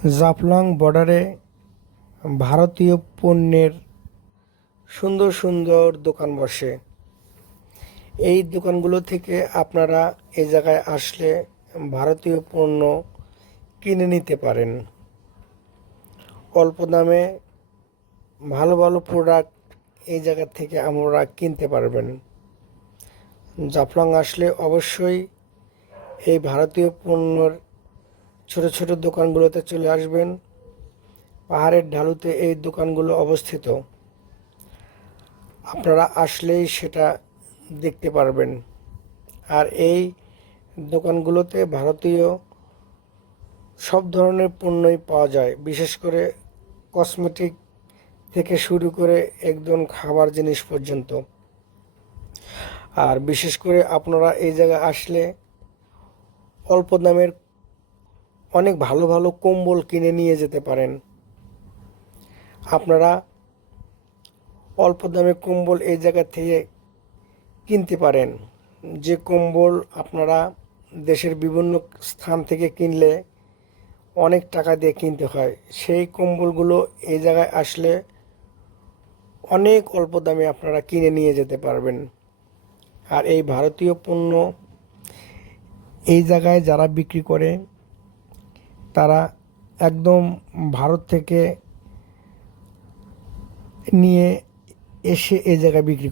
জাফলং বর্ডারে ভারতীয় পণ্যের সুন্দর সুন্দর দোকান বসে। এই দোকানগুলো থেকে আপনারা এই জায়গায় আসলে ভারতীয় পণ্য কিনে নিতে পারেন। অল্প দামে ভালো ভালো প্রোডাক্ট এই জায়গা থেকে আমরা কিনতে পারবেন। জাফলং আসলে অবশ্যই এই ভারতীয় পণ্যের ছোট ছোট দোকানগুলোতে চলে আসবেন। পাহাড়ের ঢালুতে এই দোকানগুলো অবস্থিত, আপনারা আসলেই সেটা দেখতে পারবেন। আর এই দোকানগুলোতে ভারতীয় সব ধরনের পণ্যই পাওয়া যায়, বিশেষ করে কসমেটিক থেকে শুরু করে একদম খাবার জিনিস পর্যন্ত। আর বিশেষ করে আপনারা এই জায়গায় আসলে অল্প দামের অনেক ভালো ভালো কম্বল কিনে নিয়ে যেতে পারেন। আপনারা অল্প দামে কম্বল এই জায়গা থেকে কিনতে পারেন। যে কম্বল আপনারা দেশের বিভিন্ন স্থান থেকে কিনলে অনেক টাকা দিয়ে কিনতে হয়, সেই কম্বলগুলো এই জায়গায় আসলে অনেক অল্প দামে আপনারা কিনে নিয়ে যেতে পারবেন। আর এই ভারতীয় পণ্য এই জায়গায় যারা বিক্রি করে তারা একদম ভারত থেকে নিয়ে এসে এই জায়গায় বিক্রি